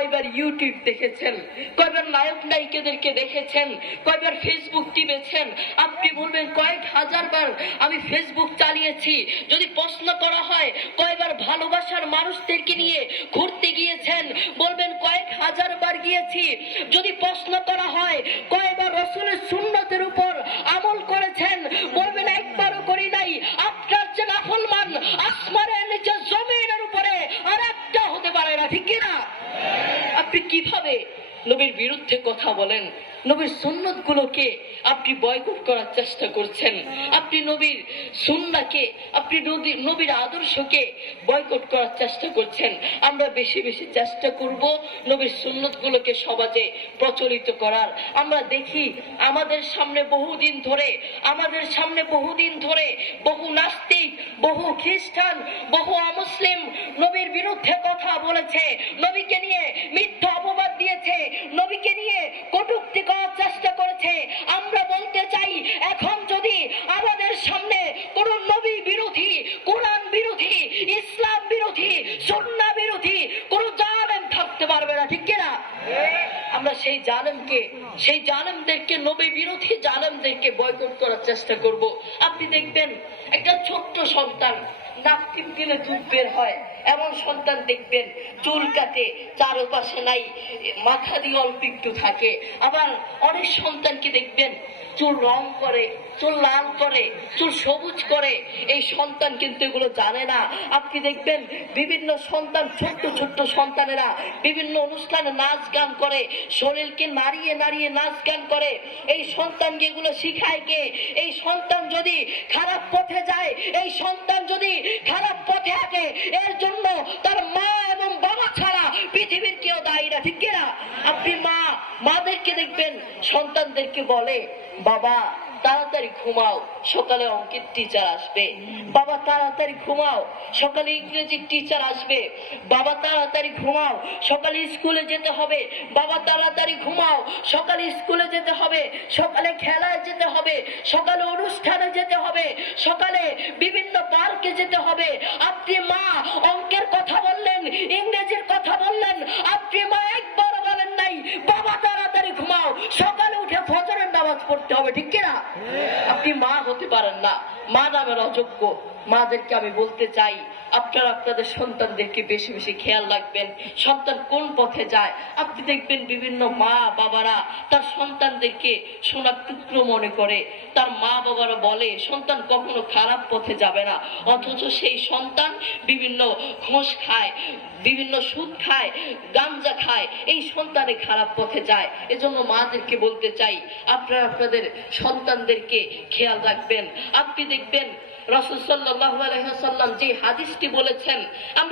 কয়বার ইউটিউব দেখেছেন? কয়বার নায়ক নায়িকাদেরকে দেখেছেন? কয়বার ফেসবুক টিপেছেন? আপনি বলবেন, কয়েক হাজার বার আমি ফেসবুক চালিয়েছি। যদি প্রশ্ন করা হয়, কয়বার ভালোবাসার মানুষদেরকে নিয়ে ঘুরতে গিয়েছেন? বলবেন, কয়েক হাজার বার গিয়েছি। যদি প্রশ্ন করা হয় কয়বার রসুলের সুন্নতের উপর আমল করেছেন বলবেন একবারও করি নাই আপনার যে নাফলমান আসমানের নিচে জমিনের উপরে আর একটা হতে পারে না ঠিক কিনা আপনি কীভাবে নবীর বিরুদ্ধে কথা বলেন? নবীর সুন্নত গুলোকে আপনি বয়কট করার চেষ্টা করছেন। আপনি নবীর সুন্নাকে আপনি নবীর আদর্শকে বয়কট করার চেষ্টা করছেন। আমরা বেশি বেশি চেষ্টা করব নবীর সুন্নত গুলোকে সমাজে প্রচলিত করার। আমরা দেখি আমাদের সামনে বহুদিন ধরে, আমাদের সামনে বহুদিন ধরে বহু নাস্তিক, বহু খ্রিস্টান, বহু অমুসলিম নবীর বিরুদ্ধে কথা বলেছে। নবীকে নিয়ে মিথ্যা অপবাদ দিয়েছে নবীকে নিয়ে কটূক্তি করার চেষ্টা করেছে আমরা বলতে চাই এখন যদি আমাদের সামনে কোন নবী বিরোধী কোরআন বিরোধী ইসলাম বিরোধী সন্না বিরোধী কোন জালেম থাকতে পারবে না, ঠিক কিনা? আমরা সেই জালেমকে, সেই জালেমদেরকে নবী বিরোধী জালেমদেরকে বয়কট করার চেষ্টা করব। আপনি দেখবেন, একটা ছোট্ট সন্তান নাক টিপকিলে দুধ বের হয়। এমন সন্তান দেখবেন, চুল কাটে, চারপাশে নাই, মাথা দিয়ে অল্প একটু থাকে। আবার অনেক সন্তানকে দেখবেন, চুল রং করে, চুল লাল করে, চুল সবুজ করে। এই সন্তান কিন্তু এগুলো জানে না। আপনি দেখবেন, বিভিন্ন সন্তান, ছোট্ট ছোট্ট সন্তানেরা বিভিন্ন অনুষ্ঠানে নাচ গান করে, শরীরকে নাড়িয়ে নাড়িয়ে নাচ গান করে। এই সন্তানকে এগুলো শিখায় কে? এই সন্তান যদি খারাপ পথে যায়, এই সন্তান যদি খারাপ পথে আসে এর জন্য তার মা এবং বাবা ছাড়া পৃথিবীর কেউ দায়ী না ঠিক কিনা আপনি মা মাদেরকে দেখবেন, সন্তানদেরকে বলে, বাবা, তাড়াতাড়ি ঘুমাও, সকালে অঙ্কের টিচার আসবে। বাবা, তাড়াতাড়ি ঘুমাও, সকালে ইংরেজির টিচার আসবে। বাবা, তাড়াতাড়ি ঘুমাও, সকালে স্কুলে যেতে হবে। বাবা, তাড়াতাড়ি ঘুমাও, সকালে স্কুলে যেতে হবে। সকালে খেলায় যেতে হবে। সকালে অনুষ্ঠানে যেতে হবে। সকালে বিভিন্ন পার্কে যেতে হবে। আপনি মা, অঙ্কের কথা বললেন, ইংরেজির কথা বললেন। আপনি মা Yeah. আপনি মা হতে পারেন না। মা নামের অযোগ্য। মাদেরকে আমি বলতে চাই, আপনারা আপনাদের সন্তানদেরকে বেশি বেশি খেয়াল রাখবেন। সন্তান কোন পথে যায়? আপনি দেখবেন বিভিন্ন মা বাবারা তার সন্তানদেরকে সোনার টুকরো মনে করে। তার মা বাবারা বলে, সন্তান কখনো খারাপ পথে যাবে না। অথচ সেই সন্তান বিভিন্ন ঘোষ খায়, বিভিন্ন সুদ খায়, গাঞ্জা খায়। এই সন্তানে খারাপ পথে যায়। এজন্য মাদেরকে বলতে চাই, আপনারা আপনাদের সন্তানদেরকে খেয়াল রাখবেন। আপনি দেখবেন রসুল সাল্লাহ আলহাম যে হাদিসটি বলেছেন আমরা